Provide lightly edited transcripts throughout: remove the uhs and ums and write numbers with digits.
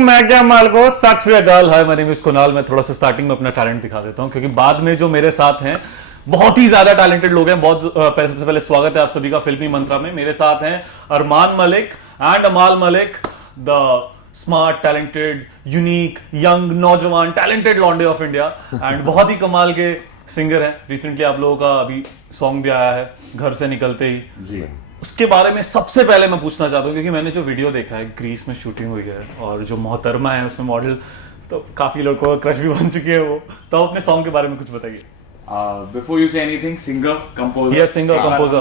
मैं क्या माल को सच में गर्ल है। मेरे मिस कुणाल। मैं थोड़ा सा स्टार्टिंग में अपना टैलेंट दिखा देता हूँ, क्योंकि बाद में जो मेरे साथ हैं बहुत ही ज्यादा टैलेंटेड लोग हैं। बहुत सबसे पहले स्वागत है आप सभी का फिल्मी मंत्रा में। मेरे साथ हैं अरमान मलिक एंड अमाल Malik, the smart, talented, unique, young, नौजवान, टैलेंटेड लॉन्डे ऑफ इंडिया, एंड बहुत ही कमाल के सिंगर हैं। रिसेंटली आप लोगों का अभी सॉन्ग भी आया है, घर से निकलते ही जी। उसके बारे में सबसे पहले मैं पूछना चाहता हूँ, क्योंकि मैंने जो वीडियो देखा है, ग्रीस में शूटिंग हुई है और जो मोहतरमा है उसमें मॉडल, तो काफी लोगों को क्रश भी बन चुकी है वो। तो अपने सॉन्ग के बारे में कुछ बताइए। Before you say anything, singer, composer. Yes, singer, composer.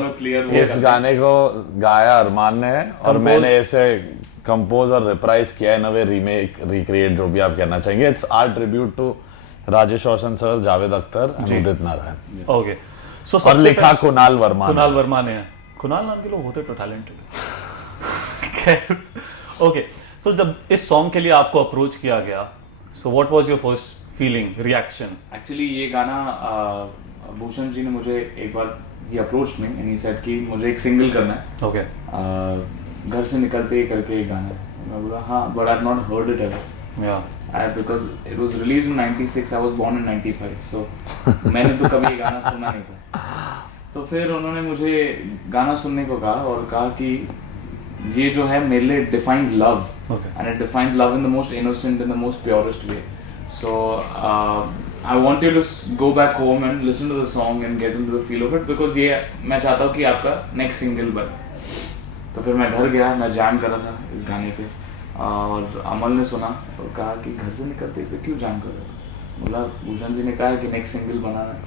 इस गाने को गाया अरमान ने और मैंने ऐसे कंपोज और रिप्राइज किया है, नवे रीमेक, रिक्रिएट, जो भी आप कहना चाहेंगे। It's our tribute to Rajesh Roshan sir, Javed Akhtar, Udit Narayan. Okay, so और लिखा कुणाल वर्मा ने। कुणाल नाम के लोग होते तो टैलेंटेड। ओके, सो जब इस सॉन्ग के लिए आपको अप्रोच किया गया, so what was your first feeling, reaction? Actually ये गाना भूषण जी ने मुझे एक बार ही अप्रोच में एंड ही सेड कि मुझे एक सिंगल करना है। ओके, घर से निकलते ही करके एक गाना है। मैं बोला हाँ, but I have not heard it ever. Yeah because it was released in 96, I was born in 95, so मैंने तो कभी ये गाना सुना नहीं था। तो फिर उन्होंने मुझे गाना सुनने को कहा और कहा कि ये जो है मेरे लिए defines love, and it defines love in the most innocent, in the most purest way. So I want you to go back home and listen to the song and get into the feel of it, because ये मैं चाहता हूँ कि आपका next single बने। तो फिर मैं घर गया, मैं जैम कर रहा था इस गाने पे, और अमल ने सुना और कहा कि घर से निकलते पे क्यों जैम कर रहे हो? बोला भूषण जी ने कहा है कि नेक्स्ट सिंगल बनाना है,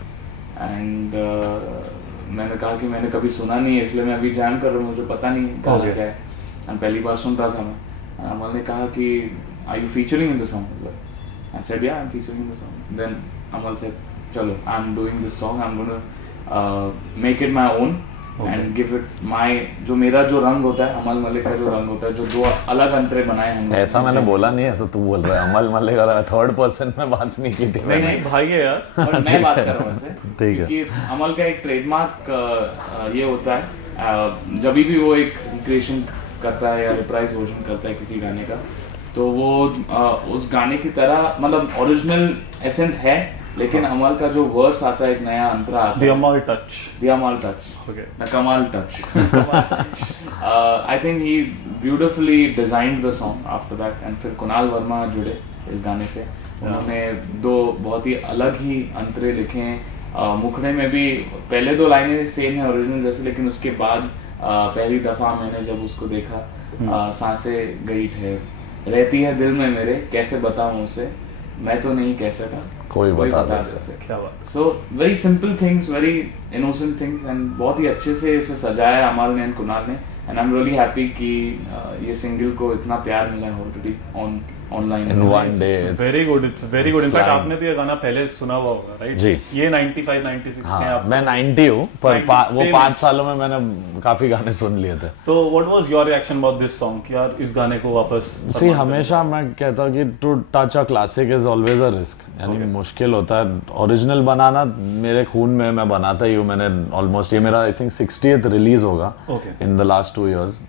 एंड मैंने कहा कि मैंने कभी सुना नहीं है, इसलिए मैं अभी जैम कर रहा हूँ, मुझे पता नहीं गाना क्या है, एंड पहली बार सुन रहा था मैं। अमल ने कहा कि are you featuring in the song? I said, yeah, I'm featuring in the song. Then Amal said, chalo, I'm doing this song, I'm going to make it my own, and give it my, जो मेरा जो रंग होता है, अमल मलिक का जो रंग होता है, जो दो अलग अंतरे बनाए हमने। ऐसा मैंने बोला नहीं, ऐसा तू बोल रहा है। अमल मलिक वाला थर्ड पर्सन में बात नहीं की थी। नहीं भाई है यार, और मैं बात कर रहा हूँ ऐसे, क्योंकि अमल का एक ट्रेडमार्क ये होता है, जब भी वो एक क्रिएशन करता है या रिप्राइज वर्जन करता है किसी गाने का, तो वो उस गाने की तरह, मतलब ओरिजिनल एसेंस है, लेकिन अमल का जो वर्ड्स आता है, एक नया अंतरा आता है, the Amal touch, okay, the Kamal touch. I think he beautifully designed the song after that, and फिर कुणाल वर्मा जुड़े इस गाने से। उन्होंने दो बहुत ही अलग ही अंतरे लिखे हैं। मुखड़े में भी पहले दो लाइनें सेम है ओरिजिनल जैसे, लेकिन उसके बाद पहली दफा मैंने जब उसको देखा, सांसें गई ठहर, रहती है दिल में मेरे, कैसे बताऊं उसे, मैं तो नहीं कह सका, कोई बता दे। क्या बात। So very simple things, very innocent things, and बहुत ही अच्छे से इसे सजाया अमाल ने एंड कुणाल ने, and I am really happy कि ये सिंगल को इतना प्यार मिला है already online in one day. Very good, it's very good. In fact आपने तो ये गाना पहले सुना हुआ होगा, राइट जी? ये 95 96 में आप, मैं 90 हूँ, पर वो 5 सालों में मैंने काफी गाने सुन लिए थे। तो what was your reaction about this song कि यार इस गाने को वापस? सी, हमेशा मैं कहता हूँ कि to touch a classic is always a risk, यानी मुश्किल होता है। ओरिजिनल बनाना मेरे खून में, मैं बनाता ही हूँ। मैंने ऑलमोस्ट, ये मेरा आई थिंक 60th रिलीज होगा in the last 2 years,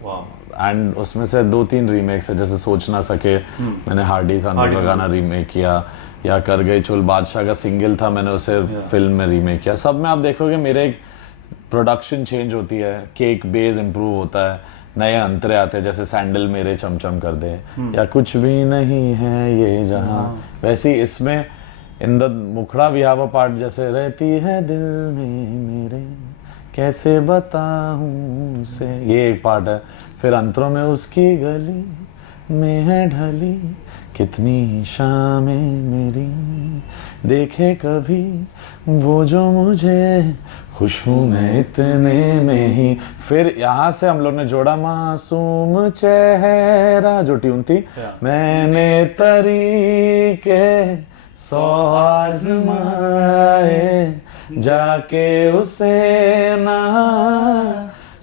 and उसमें से 2-3 रीमेक्स है, जैसे सोच ना सके, मैंने हार्डी सांदर का गाना रीमेक किया, या कर गई चुल बादशाह का सिंगल था, मैंने उसे फिल्म में रीमेक किया। सब में आप देखोगे मेरे प्रोडक्शन चेंज होती है, केक बेस इम्प्रूव होता है, नए अंतरे आते हैं, जैसे सैंडल मेरे चमचम कर दे, या कुछ भी नहीं है ये जहां। वैसे ही इसमें इन द मुखड़ा वी हैव अ पार्ट, जैसे रहती है दिल में मेरे, कैसे बताऊं से, ये एक पार्ट है। फिर अंतरों में उसकी गली में है ढली कितनी शामें मेरी, देखे कभी वो जो मुझे, खुश हूँ मैं इतने में ही। फिर यहाँ से हम लोग ने जोड़ा मासूम चेहरा, जो ट्यून थी, मैंने तरीके 100 आज़माए, जाके उसे ना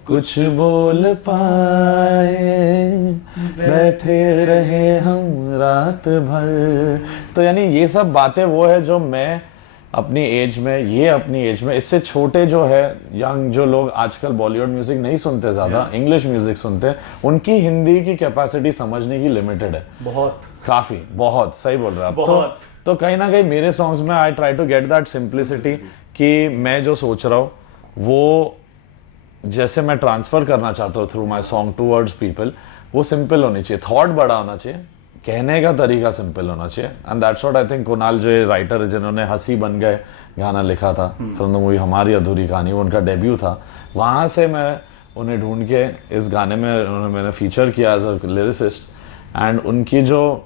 कुछ बोल पाए, बैठे रहे हम रात भर। तो यानी ये सब बातें वो है जो मैं अपनी एज में, ये अपनी एज में, इससे छोटे जो है यंग जो लोग आजकल बॉलीवुड म्यूजिक नहीं सुनते ज्यादा, इंग्लिश म्यूजिक सुनते हैं, उनकी हिंदी की कैपेसिटी समझने की लिमिटेड है बहुत, काफी, बहुत सही बोल रहे हैं आप। तो कहीं ना कहीं मेरे सॉन्ग्स में I try to get that simplicity कि मैं जो सोच रहा हूँ वो जैसे मैं ट्रांसफर करना चाहता हूँ through my song towards people, वो सिंपल होनी चाहिए, थॉट बड़ा होना चाहिए, कहने का तरीका सिंपल होना चाहिए। And that's what I think Kunal जो राइटर है जिन्होंने हंसी बन गए गाना लिखा था फ्रॉम द मूवी हमारी अधूरी कहानी, वो उनका डेब्यू था, वहाँ से मैं उन्हें ढूंढ के इस गाने में मैंने फीचर किया एज अ लिरिसिस्ट। एंड उनकी जो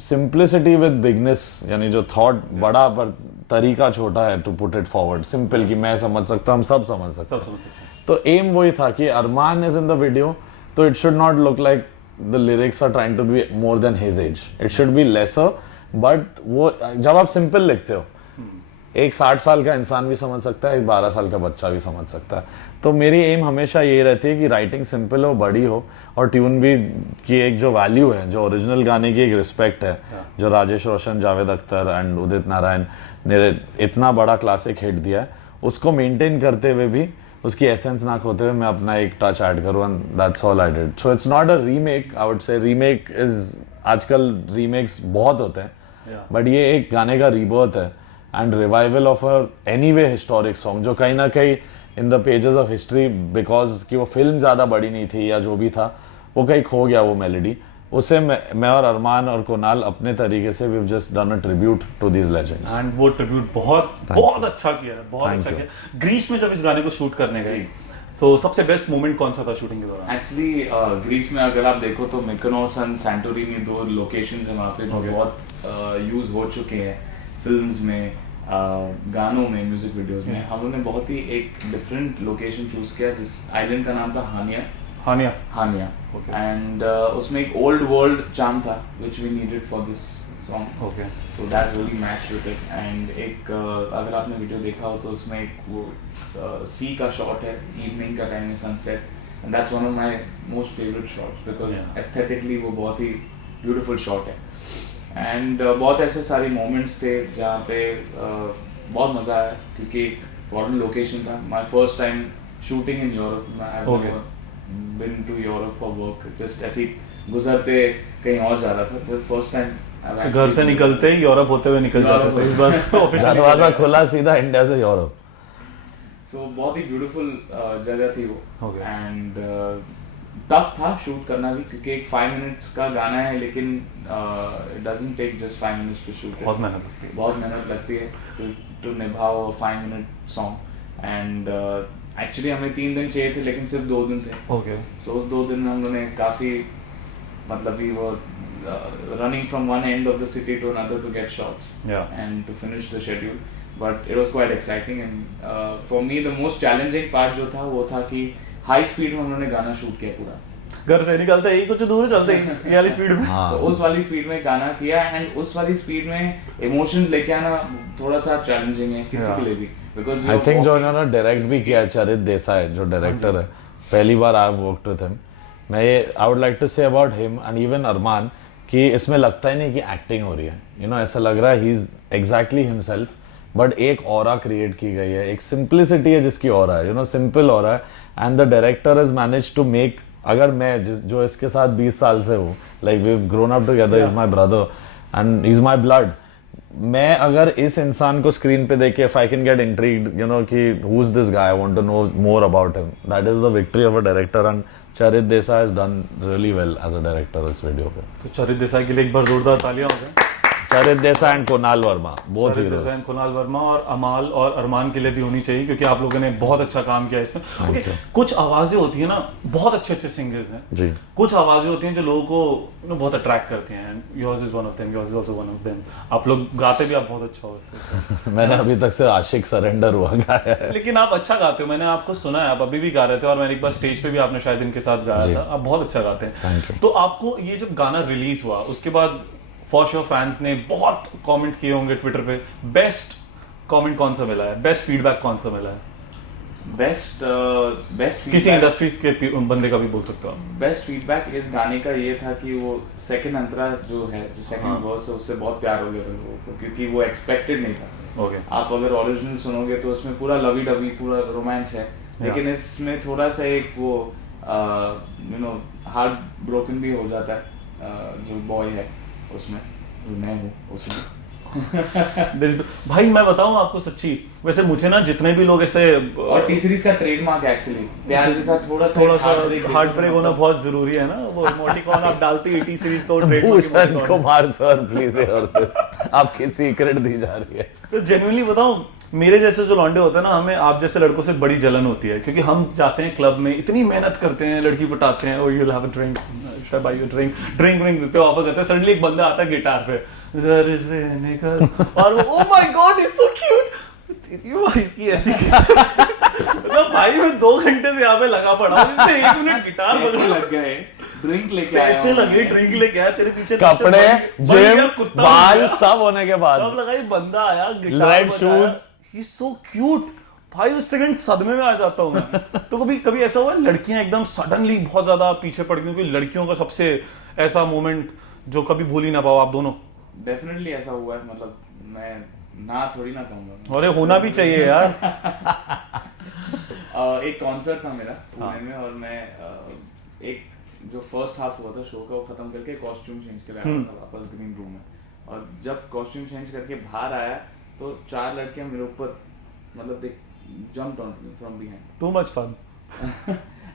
सिंप्लिसिटी विद बिगनेस, यानी जो थॉट बड़ा पर तरीका छोटा है to put it forward, simple कि मैं समझ सकता हूँ, हम सब समझ सकते हैं। तो एम वही था कि Armaan is in the video, तो it should not look like the lyrics are trying to be more than his age, it should be lesser. But वो जब आप सिंपल लिखते हो, एक 60 साल का इंसान भी समझ सकता है, एक 12 साल का बच्चा भी समझ सकता है। तो मेरी एम हमेशा ये रहती है कि राइटिंग सिंपल हो, बड़ी हो, और ट्यून भी की एक जो वैल्यू है, जो ओरिजिनल गाने की एक रिस्पेक्ट है, जो राजेश रोशन, जावेद अख्तर एंड उदित नारायण ने इतना बड़ा क्लासिक हिट दिया है, उसको मेंटेन करते हुए भी उसकी एसेंस ना खोते हुए मैं अपना एक टच ऐड करूँ, and that's all I did. So it's not a remake, I would से रीमेक इज, आजकल रीमेक्स बहुत होते हैं, बट ये एक गाने का रीबर्थ है and revival of a anyway historic song, जो कहीं ना कहीं in the pages of history, because कि वो फिल्म ज़्यादा बड़ी नहीं थी या जो भी था, वो कहीं खो गया वो मेलोडी। उसे मैं और अरमान और कुणाल अपने तरीके से we have just done a tribute to these legends, and वो ट्रिब्यूट बहुत अच्छा किया है, बहुत अच्छा किया। ग्रीस में जब इस गाने को शूट करने गए, सो सबसे बेस्ट मोमेंट कौन सा था शूटिंग के दौरान? एक्चुअली ग्रीस में अगर आप देखो तो मिकोनोस एंड सैंटोरिनी 2 लोकेशंस हैं वहाँ पे जो बहुत यूज हो चुके हैं फिल्म्स में, गानों में, म्यूजिक वीडियोस में। हम लोगों ने बहुत ही एक डिफरेंट लोकेशन चूज किया, जिस आइलैंड का नाम था हानिया एंड उसमें एक ओल्ड वर्ल्ड चार्म था which we needed for this song. Okay, so that really matched with it. And एक अगर आपने वीडियो देखा हो तो उसमें एक वो सी का शॉट है, इवनिंग का टाइम में, sunset, and that's one of my most favourite shots because aesthetically वो बहुत ही ब्यूटीफुल शॉट है। एंड बहुत ऐसे सारे मोमेंट्स थे जहाँ पे बहुत मज़ा आया, क्योंकि फॉरेन लोकेशन था, my first time shooting in Europe. I have been to Europe for work, just ऐसे ही गुजरते कहीं और जा रहा था, but first time घर से निकलते ही यूरोप होते हुए निकल जाते थे, इस बार दरवाजा खुला सीधा इंडिया से यूरोप। So बहुत ही ब्यूटीफुल जगह थी वो, एंड टफ था शूट करना भी, क्योंकि एक 5 मिनट्स का गाना है, लेकिन it doesn't take just 5 minutes to shoot, बहुत मेहनत लगती है to निभाओ 5 minute song। And actually हमें 3 दिन चाहिए थे, लेकिन सिर्फ 2 दिन थे। ओके, सो उस 2 दिन में हम लोगों ने काफ़ी, मतलब कि वो running from one end of the city to another to get shots and to finish the schedule, but it was quite exciting. And for me the most challenging part जो था वो था कि हाई स्पीड में हम लोगों ने गाना शूट किया पूरा, घर से निकलते ही कुछ दूर चलते ही ये वाली स्पीड में। तो उस वाली स्पीड में गाना किया, एंड उस वाली स्पीड में इमोशंस लेके आना थोड़ा सा चैलेंजिंग है किसी के लिए भी, बिकॉज़ आई थिंक जो इन्होंने डायरेक्ट भी किया, चरित देसाई जो डायरेक्टर है, पहली बार आई वर्कड विद हिम। मैं I would like to say about him and even Armaan कि इसमें लगता ही नहीं कि एक्टिंग हो रही है, यू नो, ऐसा लग रहा है he is exactly himself, but एक ऑरा क्रिएट की गई है, एक सिंप्लिसिटी है जिसकी ऑरा है, यू नो, सिंपल ऑरा है, and the director has managed to make, अगर मैं जो इसके साथ 20 साल से हूँ, like we have grown up together, is my brother and is my blood, मैं अगर इस इंसान को स्क्रीन पे देख के if I can get intrigued, you know, कि who is this guy, I want to know more about him, that is the victory of a director, and Charit Desai has done really well as a director इस video पे। तो चरित देसाई के लिए एक बार जोरदार तालियां हो जाए। Charit Desai and Kunal Verma, both heroes, Kunal Verma और अमाल और अरमान के लिए भी होनी चाहिए, क्योंकि आप लोगों ने बहुत अच्छा काम किया इसमें। ओके, कुछ आवाजें होती है ना, बहुत अच्छे सिंगर्स हैं जी, कुछ आवाजें होती हैं जो लोगों को बहुत अट्रैक्ट करती हैं, yours is one of them, yours is also one of them. आप लोग गाते भी आप बहुत अच्छा हो वैसे। मैंने अभी तक से आशिक सरेंडर हुआ गाया है, लेकिन आप अच्छा गाते हो, मैंने आपको सुना है, आप अभी भी गा रहे थे, और मैंने एक बार स्टेज पे भी आपने शायद इनके साथ गाया था, आप बहुत अच्छा गाते हैं। तो आपको ये जब गाना रिलीज हुआ उसके बाद फॉर श्योर फैंस ने बहुत कमेंट किए होंगे ट्विटर पे, बेस्ट कमेंट कौन सा मिला है, बेस्ट फीडबैक कौन सा मिला है? बेस्ट किसी इंडस्ट्री के बंदे का भी बोल सकते हो। बेस्ट फीडबैक इस गाने का ये था कि वो सेकंड अंतरा जो है, जो सेकंड वर्स है, उससे बहुत प्यार हो गया था लोगों को, क्योंकि वो एक्सपेक्टेड नहीं था। है। आप अगर ओरिजिनल सुनोगे तो उसमें पूरा लवी डवी पूरा रोमांस है, लेकिन इसमें थोड़ा सा एक वो हार्ट ब्रोकन भी हो जाता है। जो बॉय है उसमें, जो मैं हूँ उसमें। भाई मैं बताऊं आपको सच्ची, वैसे मुझे ना जितने भी लोग ऐसे, और टी सीरीज का ट्रेडमार्क एक्चुअली प्यार के साथ थोड़ा सा हार्ट ब्रेक होना बहुत जरूरी है ना। वो इमोटिकॉन आप डालते ही टी सीरीज का भूषण कुमार सर प्लीज आपकी सीक्रेट दी जा रही है। तो जेन्युइनली बताऊं, मेरे जैसे जो लौंडे होते हैं ना, हमें आप जैसे लड़कों से बड़ी जलन होती है, क्योंकि हम जाते हैं क्लब में, इतनी मेहनत करते हैं, लड़की पटाते हैं, और यू हैव अ ड्रिंक, शायद बाय यू ड्रिंक देते हो, वापस आते हैं, सडनली एक बंदा आता है गिटार पे, घर से निकल, और oh my God is so cute, इसकी ऐसी मतलब भाई मैं 2 घंटे से यहाँ पे लगा पड़ा हूँ, 1 मिनट गिटार बजने लग गए, ड्रिंक लेके पैसे लगे, ड्रिंक लेके आया, तेरे पीछे कपड़े, जेब, बाल सब होने के बाद सब लगाई, बंदा आया, गिटार बजाया, ही इज सो क्यूट। भाई उस सेकंड सदमे में आ जाता हूँ मैं। तो कभी ऐसा हुआ लड़कियां एकदम सडनली बहुत ज्यादा पीछे पड़ गई, क्योंकि लड़कियों का सबसे ऐसा मोमेंट जो कभी भूल ही ना पाओ आप दोनों? डेफिनेटली ऐसा हुआ है, मतलब मैं ना थोड़ी ना कहूंगा, अरे होना भी चाहिए यार। एक कॉन्सर्ट था मेरा पुणे में, और मैं एक जो फर्स्ट हाफ हुआ था शो का, वो खत्म करके कॉस्ट्यूम चेंज के लिए आया था वापस ग्रीन रूम में, और जब कॉस्ट्यूम चेंज करके बाहर आया तो 4 लड़कियां मेरे ऊपर, मतलब दे jumped on me from behind. Too much fun.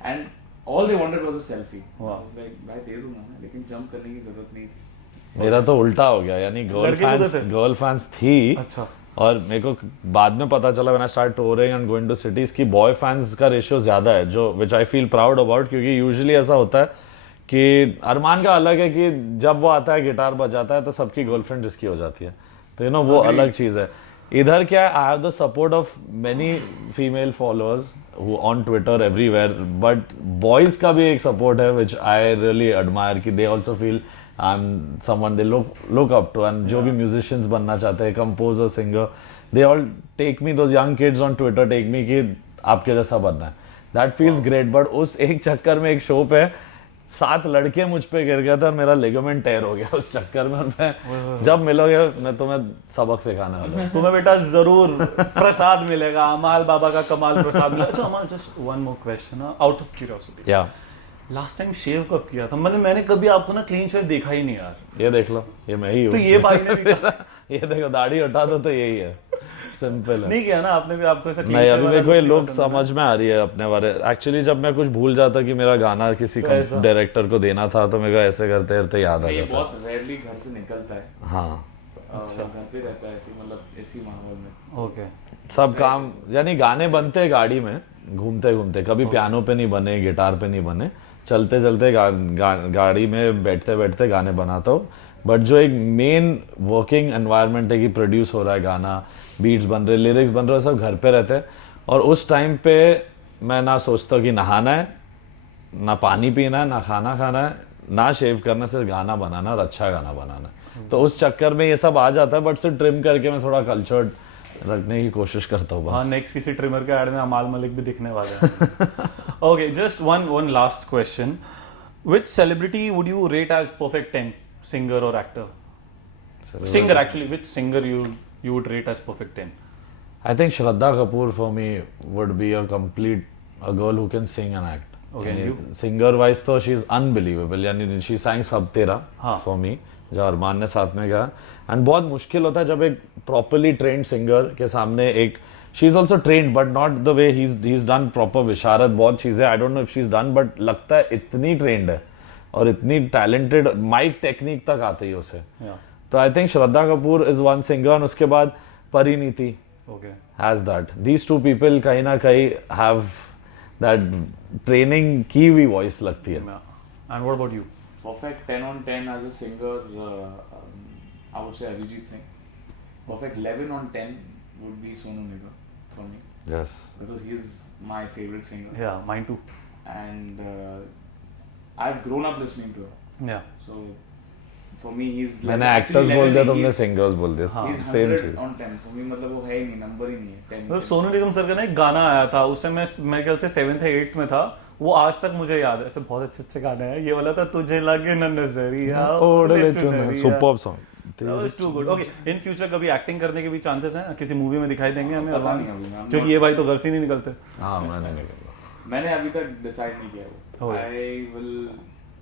And all they wanted was a selfie. Wow. I was like, भाई दे दूंगा मैं, लेकिन जंप करने की जरूरत नहीं थी। मेरा तो उल्टा हो गया, यानी गर्ल फैंस थी। अच्छा। और मेरे को बाद में पता चला when I started touring and going to cities कि बॉय फैंस का रेशियो ज्यादा है, जो which I feel proud about, क्योंकि यूजुअली ऐसा होता है कि अरमान का अलग है कि जब वो आता है गिटार बजाता है तो सबकी गर्लफ्रेंड जिसकी हो जाती है, तो वो अलग चीज है। इधर क्या है, I have the support of many female followers who on Twitter everywhere, but boys का भी एक सपोर्ट है विच आई रियली एडमायर कि they also feel I am someone they look up to, and जो भी म्यूजिशियंस बनना चाहते हैं, composer, singer, they all take me, those young kids on Twitter take me कि आपके जैसा बनना है। That feels great. बट उस एक चक्कर में एक शो पे 7 लड़के मुझ पे गिर गया था, मेरा लिगामेंट टेयर हो गया उस चक्कर में। मैं जब मिलोगे मैं तुम्हें सबक सिखाने वाला हूं। तुम्हें बेटा जरूर प्रसाद मिलेगा, अमाल बाबा का कमाल प्रसाद मिलेगा। अच्छा अमाल, just one more question, out of curiosity, या लास्ट टाइम शेव कब किया था? मैंने कभी आपको ना क्लीन शेव देखा ही नहीं यार। ये देख लो, ये मैं ही हूँ। तो ये भाई ने भी ये देखो, दाढ़ी हटा दो तो यही है, सिंपल है। नहीं किया ना आपने भी? आपको ऐसा नहीं, अभी देखो ये लोग समझ में आ रही है अपने बारे। एक्चुअली जब मैं कुछ भूल जाता कि मेरा गाना किसी डायरेक्टर को देना था, तो मेरे को ऐसे करते करते याद आ जाता। बहुत रेयरली घर से निकलता है। हाँ, अच्छा, घर पे रहता है ऐसे, मतलब इसी माहौल में। ओके। सब काम, यानी गाने बनते हैं गाड़ी में घूमते घूमते, कभी पियानो पे नहीं बने, गिटार पे नहीं बने, चलते चलते गाड़ी में बैठते बैठते गाने बनाता हूँ। बट जो एक मेन वर्किंग एनवायरनमेंट है कि प्रोड्यूस हो रहा है गाना, बीट्स बन रहे, लिरिक्स बन रहे, सब घर पे रहते हैं। और उस टाइम पे मैं ना सोचता हूँ कि नहाना है, ना पानी पीना है, ना खाना खाना है, ना शेव करना, सिर्फ गाना बनाना और अच्छा गाना बनाना। तो उस चक्कर में ये सब आ जाता है, बट सिर्फ ट्रिम करके मैं थोड़ा कल्चर्ड रखने की कोशिश करता हूँ। हाँ, नेक्स्ट किसी ट्रिमर के ऐड में अमाल मलिक भी दिखने वाला है। Okay, just one last question, which celebrity would you rate as perfect 10, singer or actor? Singer, actually, which singer you would rate as perfect 10? I think Shraddha Kapoor for me would be a girl who can sing and act. Okay, and you? Singer wise तो she is unbelievable, यानी she sang सब तेरा for me, जो अरमान ने साथ में गाया। and बहुत मुश्किल होता है जब एक properly trained singer के सामने एक, she is also trained but not the way he's done proper विशारद, बहुत चीजें I don't know if she's done, but लगता है इतनी trained है और इतनी टैलेंटेड, माइक टेक्निक तक आती है उसे। तो I think Shraddha Kapoor is one singer, और उसके बाद Parineeti has that. These 2 people कहीं ना कहीं हैव दैट ट्रेनिंग की हुई वॉइस लगती है। And what about you? Perfect 10 on 10 as a singer, I would say Arijit Singh. Perfect 11 on 10 would be Sonu Nigam for me. Yes, because he is my favourite singer. Yeah, mine too. And I've grown up listening to him. Yeah. So for me he's like, मैंने actors बोल दिया, तुमने singers बोल दिया। Same चीज। on 10 for me, मतलब वो है ही नहीं, नंबर ही नहीं है 10। मतलब सोनू निगम सर का ना एक गाना आया था, उस टाइम मैं मेरे ख्याल से 7th या 8th में था, वो आज तक मुझे याद है। ऐसे बहुत अच्छे गाने हैं। ये वाला था, तुझे लगे ना नजरिया ओढ़ ले चुनरिया, superb song. That was too good. Okay, in future कभी एक्टिंग करने के भी चांसेस हैं? किसी मूवी में दिखाई देंगे हमें? पता नहीं अभी, क्योंकि ये भाई तो घर से ही नहीं निकलते. हाँ मैंने निकला. मैंने अभी तक डिसाइड नहीं किया वो. I will,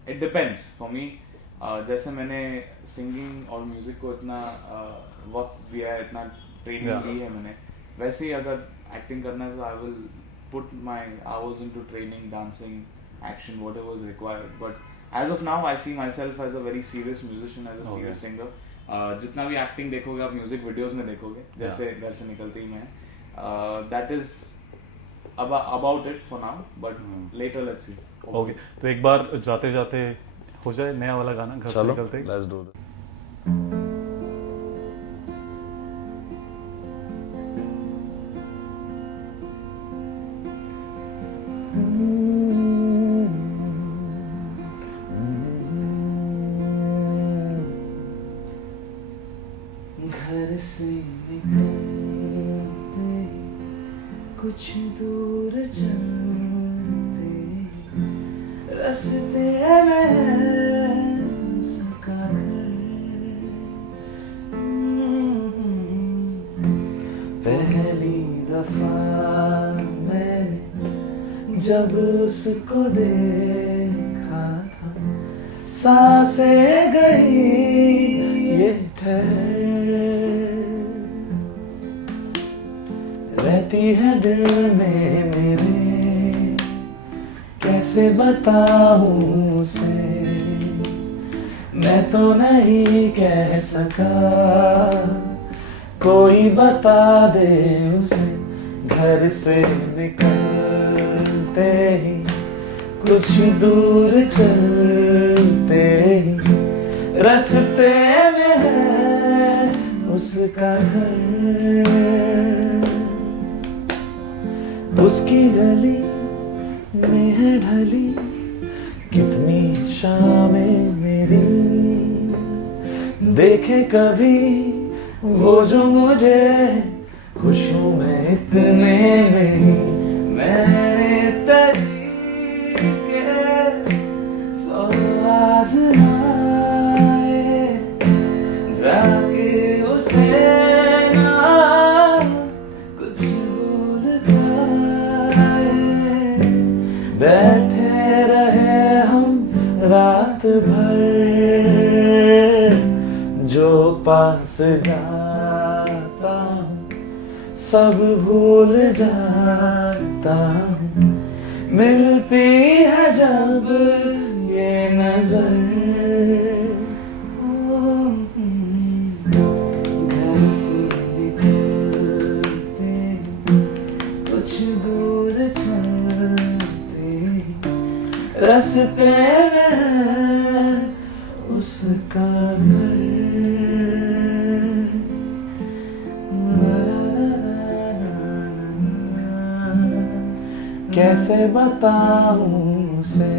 it depends for me. जैसे मैंने सिंगिंग और म्यूजिक को इतना वक्त दिया है, इतना ट्रेनिंग ली है मैंने, वैसे ही अगर एक्टिंग करना है तो I will put my hours into training, dancing, action, whatever is required. But as of now I see myself as a very serious musician, as a serious singer. जितना भी acting देखोगे आप music videos में देखोगे, जैसे घर से निकलते ही मैं, that is about it for now, but later let's see. Okay, तो एक बार जाते जाते हो जाए नया वाला गाना घर से निकलते ही. Let's do that. घर से निकलते कुछ दूर चलते रास्ते में उसका घर. पहली दफा मैं जब उसको देखा था, सांसें गई ये ठहर, रहती है दिल में मेरे, कैसे बताऊं उसे, मैं तो नहीं कह सका, कोई बता दे उसे. घर से निकलते ही कुछ दूर चलते ही रास्ते में है उसका घर. उसकी गली में है ढली कितनी शामें मेरी, देखे कभी वो जो मुझे खुश हूँ मैं इतने में. मैंने तरीके सौ आज़माए, जाके उसे ना कुछ भूल जाए. बैठे रहे हम रात भर, जो पास जाता सब भूल जाता हूँ. मिलती है जब ये नजर, घर से निकलते कुछ दूर चलते रास्ते में उसका घर. कैसे बताऊं उसे,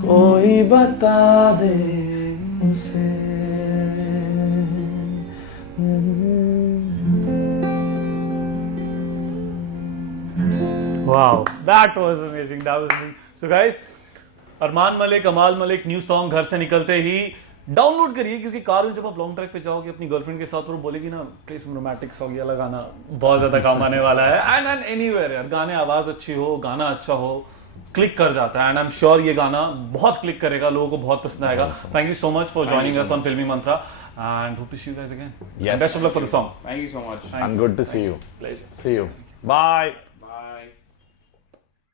कोई बता दे उसे. Wow, that was amazing. That was amazing. So guys, Armaan Malik, अमाल मलिक, न्यू सॉन्ग घर से निकलते ही डाउनलोड करिए, क्योंकि कार में जब आप लॉन्ग ड्राइव पे जाओगे अपनी गर्लफ्रेंड के साथ और वो बोलेगी ना प्ले सम रोमांटिक सॉन्ग, ये वाला गाना बहुत ज्यादा काम आने वाला है. एंड एनीवेयर यार, गाने आवाज अच्छी हो, गाना अच्छा हो, क्लिक कर जाता है. एंड आई एम श्योर ये गाना बहुत क्लिक करेगा, लोगों को बहुत पसंद आएगा. Thank you so much for joining us on Filmy Mantra and hope to see you guys again. Yes. Best of luck for the song. Thank you so much. And good to see you. Pleasure. See you. Bye.